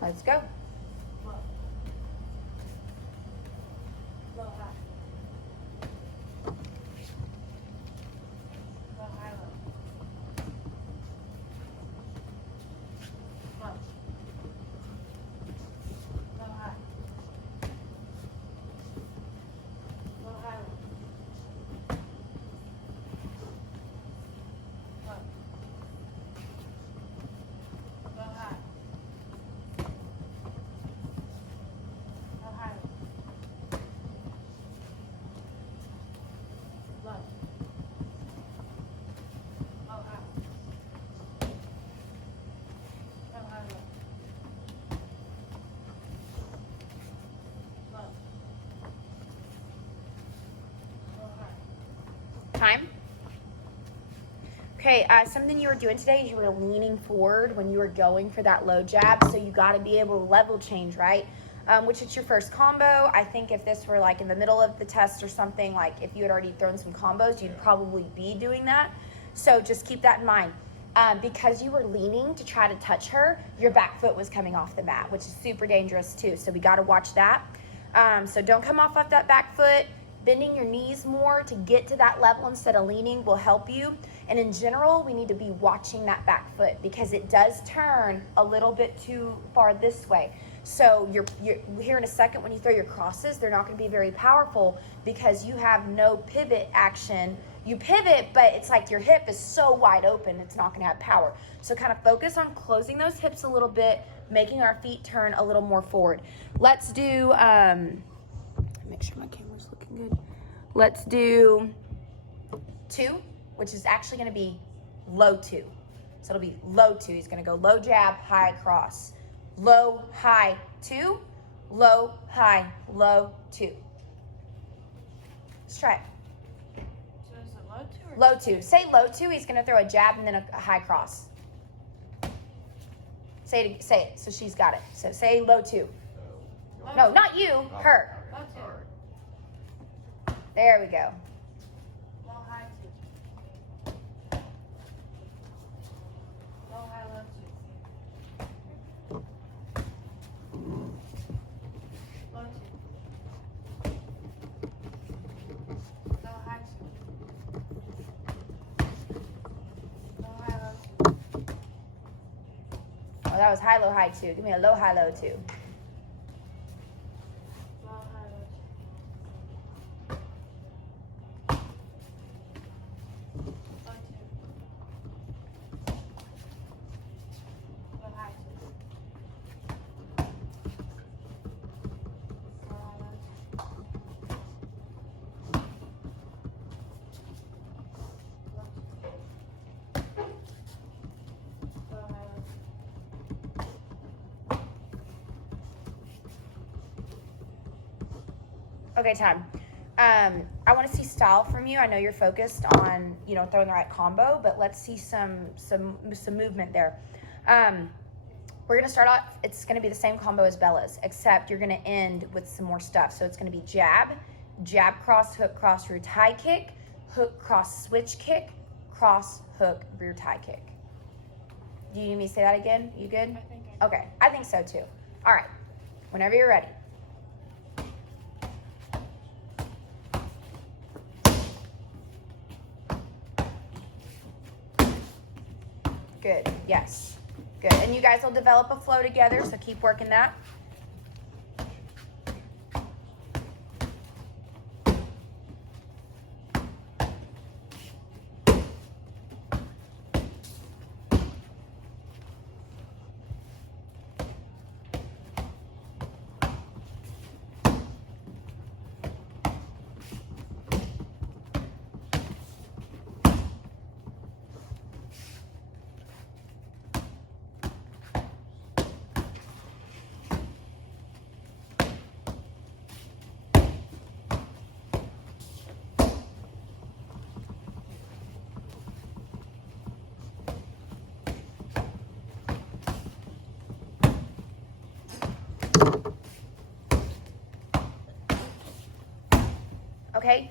Let's go. Low. Low, high. Low, high, low. Low. Low, high. Low, high, low. Low. Low, high. Low, high, low. Low. Low, high. Low, high, low. Low. Low, high. Time. Okay, something you were doing today is you were leaning forward when you were going for that low jab, so you got to be able to level change, right? Which is your first combo. I think if this were like in the middle of the test or something, like if you had already thrown some combos, you'd probably be doing that. So just keep that in mind. Because you were leaning to try to touch her, your back foot was coming off the mat, which is super dangerous too. So we got to watch that. So don't come off that back foot. Bending your knees more to get to that level instead of leaning will help you. And in general, we need to be watching that back foot because it does turn a little bit too far this way. So you're here in a second when you throw your crosses, they're not going to be very powerful because you have no pivot action. You pivot, but it's like your hip is so wide open, it's not going to have power. So kind of focus on closing those hips a little bit, making our feet turn a little more forward. Let's do, make sure my camera's looking good. Let's do 2, which is actually going to be low 2. So it'll be low 2. He's going to go low jab, high cross. Low, high, 2. Low, high, low, 2. Let's try it. So is it low 2 or Low 2. Say low 2. He's going to throw a jab and then a high cross. Say it. So she's got it. So say low 2. Low No, two. not you. Her. Low 2. There we go. Low, high, 2. Low, high, low, 2. Low 2. Low, high, 2. Low, high, low, 2. Oh, that was high, low, high 2. Give me a low, high, low 2. Low, high, low, 2. Low 2. Low, high, 2. Low, high, low, 2. Low, high, low, 2. Okay, time. I want to see style from you. I know you're focused on, throwing the right combo, but let's see some movement there. We're going to start off, it's going to be the same combo as Bella's, except you're going to end with some more stuff. So it's going to be jab, cross, hook, cross, rear tie kick, hook, cross, switch kick, cross, hook, rear tie kick. Do you need me to say that again? You good? I think Okay, I think so too. All right, whenever you're ready. Good, yes, good. And you guys will develop a flow together, so keep working that. Okay,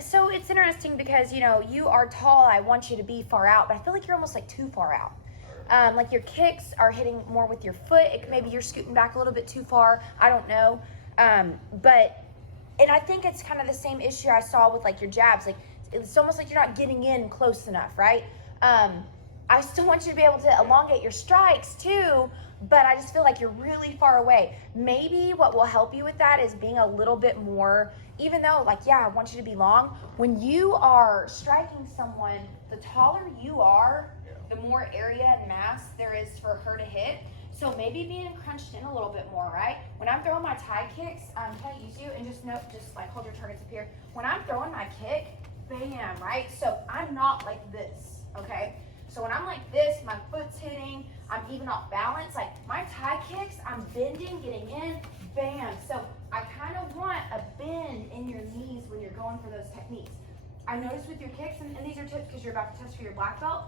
so it's interesting because you are tall. I want you to be far out, but I feel like you're almost like too far out. Like your kicks are hitting more with your foot. Maybe you're scooting back a little bit too far. I don't know. And I think it's kind of the same issue I saw with like your jabs. Like it's almost like you're not getting in close enough, right? I still want you to be able to elongate your strikes too, but I just feel like you're really far away. Maybe what will help you with that is being a little bit more, even though like, yeah, I want you to be long. When you are striking someone, the taller you are, the more area and mass there is for her to hit. So maybe being crunched in a little bit more, right? When I'm throwing my tie kicks, can I use you? And just like hold your targets up here. When I'm throwing my kick, bam, right? So I'm not like this, okay? So when I'm like this, my foot's hitting, I'm even off balance. Like my tie kicks, I'm bending, getting in, bam. So I kind of want a bend in your knees when you're going for those techniques. I noticed with your kicks, and these are tips because you're about to test for your black belt,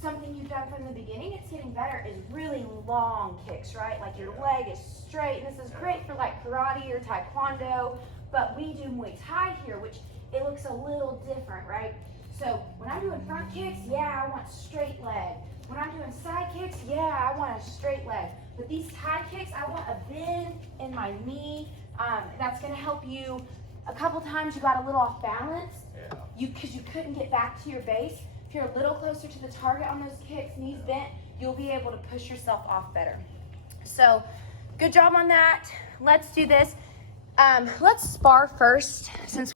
something you've done from the beginning, it's getting better, is really long kicks, right? Like your leg is straight, and this is great for like karate or taekwondo, but we do Muay Thai here, which it looks a little different, right? So when I'm doing front kicks, yeah, I want straight leg. When I'm doing side kicks, yeah, I want a straight leg. But these tie kicks, I want a bend in my knee. That's gonna help you. A couple times you got a little off balance, because you couldn't get back to your base. If you're a little closer to the target on those kicks, knees bent, you'll be able to push yourself off better. So good job on that. Let's do this. Let's spar first since